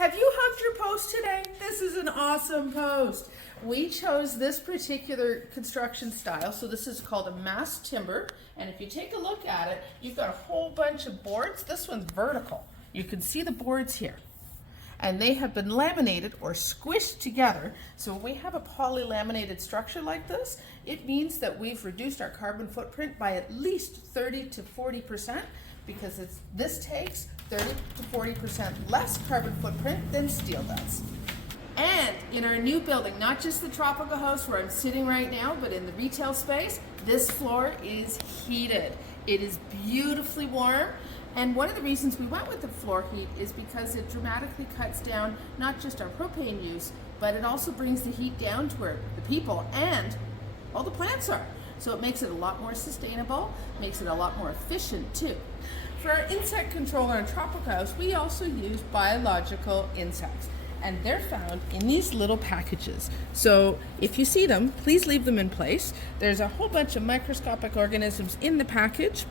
Have you hugged your post today? This is an awesome post. We chose this particular construction style. So this is called a mass timber. And if you take a look at it, you've got a whole bunch of boards. This one's vertical. You can see the boards here. And they have been laminated or squished together. So when we have a polylaminated structure like this, it means that we've reduced our carbon footprint by at least 30 to 40%, because this takes 30 to 40% less carbon footprint than steel does. And in our new building, not just the tropical house where I'm sitting right now, but in the retail space, this floor is heated. It is beautifully warm. And one of the reasons we went with the floor heat is because it dramatically cuts down not just our propane use, but it also brings the heat down to where the people and all the plants are. So it makes it a lot more sustainable, makes it a lot more efficient too. For our insect control on our tropical house, we also use biological insects. And they're found in these little packages. So if you see them, please leave them in place. There's a whole bunch of microscopic organisms in the package.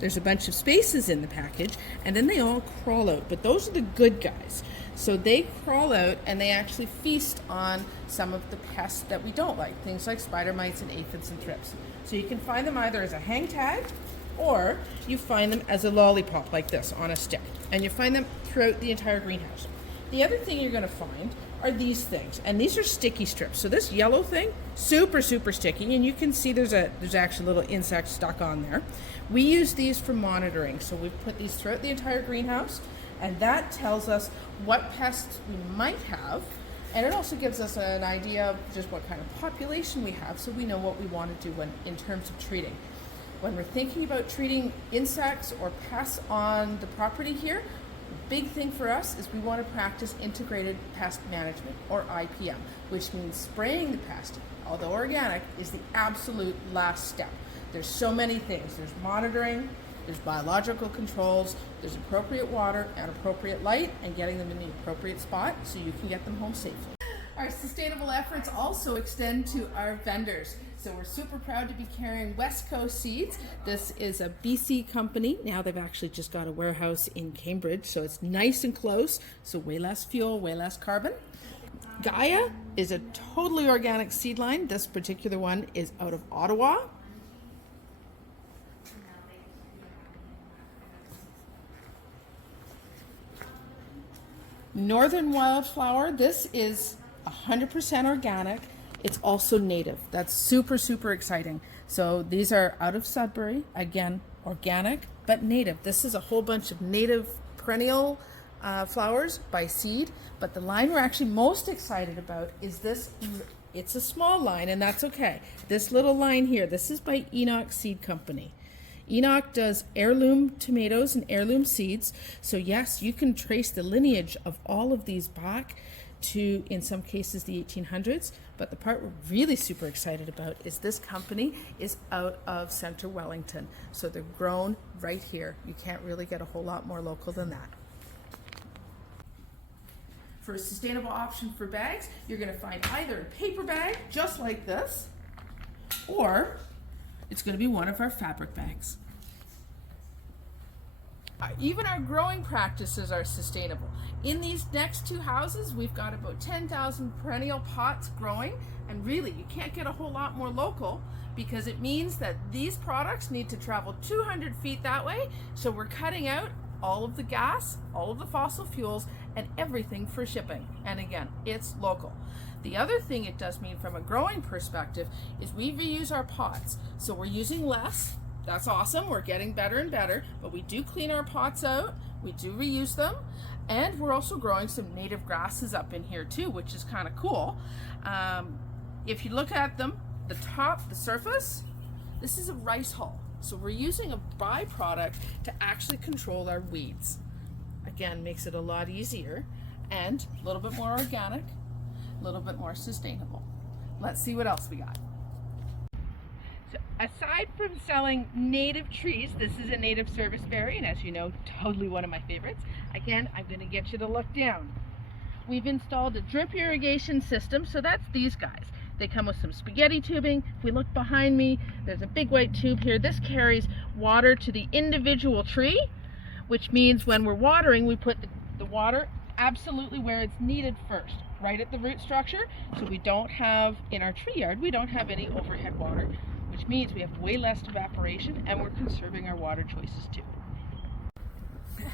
There's a bunch of spaces in the package, and then they all crawl out. But those are the good guys. So they crawl out and they actually feast on some of the pests that we don't like, things like spider mites and aphids and thrips. So you can find them either as a hang tag, or you find them as a lollipop like this on a stick. And you find them throughout the entire greenhouse. The other thing you're going to find are these things, and these are sticky strips. So this yellow thing, super sticky, and you can see there's actually a little insect stuck on there. We use these for monitoring, so we've put these throughout the entire greenhouse, and that tells us what pests we might have, and it also gives us an idea of just what kind of population we have, so we know what we want to do in terms of treating. When we're thinking about treating insects or pests on the property here, the big thing for us is we want to practice integrated pest management, or IPM, which means spraying the pest, although organic, is the absolute last step. There's so many things. There's monitoring, there's biological controls, there's appropriate water and appropriate light, and getting them in the appropriate spot so you can get them home safely. Our sustainable efforts also extend to our vendors. So we're super proud to be carrying West Coast seeds. This is a BC company. Now they've actually just got a warehouse in Cambridge, so it's nice and close, so way less fuel, way less carbon. Gaia is a totally organic seed line. This particular one is out of Ottawa. Northern Wildflower, this is 100% organic. It's also native. That's super exciting. So these are out of Sudbury, again, organic, but native. This is a whole bunch of native perennial flowers by seed, but the line we're actually most excited about is this. It's a small line, and that's okay. This little line here, this is by Enoch Seed Company. Enoch does heirloom tomatoes and heirloom seeds. So yes, you can trace the lineage of all of these back to, in some cases, the 1800s. But the part we're really super excited about is this company is out of Centre Wellington. So they're grown right here. You can't really get a whole lot more local than that. For a sustainable option for bags, you're going to find either a paper bag, just like this, or it's going to be one of our fabric bags. Even our growing practices are sustainable. In these next two houses, we've got about 10,000 perennial pots growing, and really you can't get a whole lot more local, because it means that these products need to travel 200 feet that way, so we're cutting out all of the gas, all of the fossil fuels, and everything for shipping. And again, it's local. The other thing it does mean from a growing perspective is we reuse our pots. So we're using less. That's awesome. We're getting better and better, but we do clean our pots out. We do reuse them. And we're also growing some native grasses up in here too, which is kind of cool. If you look at them, the top, the surface, this is a rice hull. So we're using a byproduct to actually control our weeds. Again, makes it a lot easier and a little bit more organic, a little bit more sustainable. Let's see what else we got. So aside from selling native trees, this is a native serviceberry, and as you know, totally one of my favorites. Again, I'm going to get you to look down. We've installed a drip irrigation system, so that's these guys. They come with some spaghetti tubing. If we look behind me, there's a big white tube here. This carries water to the individual tree, which means when we're watering, we put the water absolutely where it's needed first, right at the root structure. So we don't have, in our tree yard, we don't have any overhead water, which means we have way less evaporation and we're conserving our water choices too.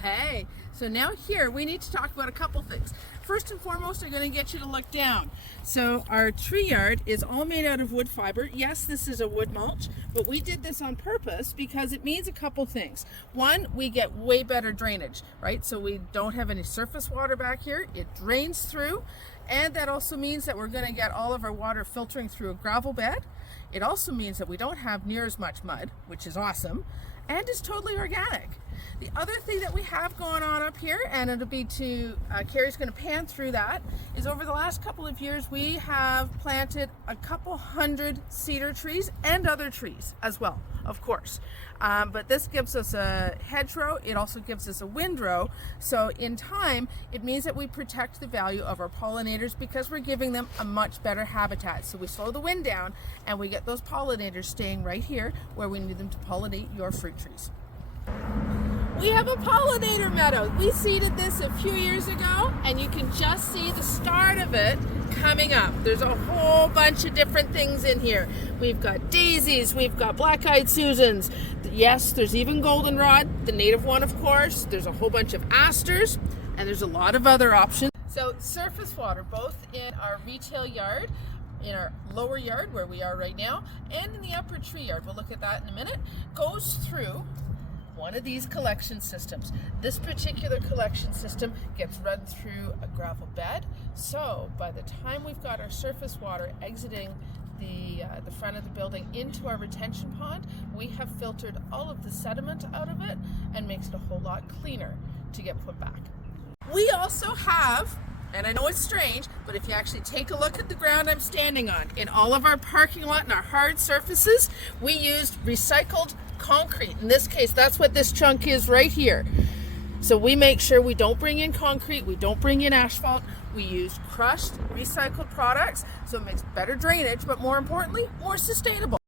Hey, so now here we need to talk about a couple things. First and foremost, I'm going to get you to look down. So our tree yard is all made out of wood fiber. Yes, this is a wood mulch, but we did this on purpose because it means a couple things. One, we get way better drainage, right? So we don't have any surface water back here. It drains through, and that also means that we're going to get all of our water filtering through a gravel bed. It also means that we don't have near as much mud, which is awesome, and it's totally organic. The other thing that we have going on up here, and it'll be Carrie's going to pan through that, is over the last couple of years we have planted a couple hundred cedar trees and other trees as well, of course. But this gives us a hedgerow, it also gives us a windrow, so in time it means that we protect the value of our pollinators because we're giving them a much better habitat. So we slow the wind down and we get those pollinators staying right here where we need them to pollinate your fruit trees. We have a pollinator meadow. We seeded this a few years ago, and you can just see the start of it coming up. There's a whole bunch of different things in here. We've got daisies, we've got black-eyed Susans. Yes, there's even goldenrod, the native one, of course. There's a whole bunch of asters, and there's a lot of other options. So surface water, both in our retail yard, in our lower yard where we are right now, and in the upper tree yard, we'll look at that in a minute, goes through one of these collection systems. This particular collection system gets run through a gravel bed, so by the time we've got our surface water exiting the front of the building into our retention pond, we have filtered all of the sediment out of it and makes it a whole lot cleaner to get put back. We also have, and I know it's strange, but if you actually take a look at the ground I'm standing on, in all of our parking lot and our hard surfaces, we used recycled concrete. In this case, that's what this chunk is right here. So we make sure we don't bring in concrete, we don't bring in asphalt, we use crushed, recycled products, so it makes better drainage, but more importantly, more sustainable.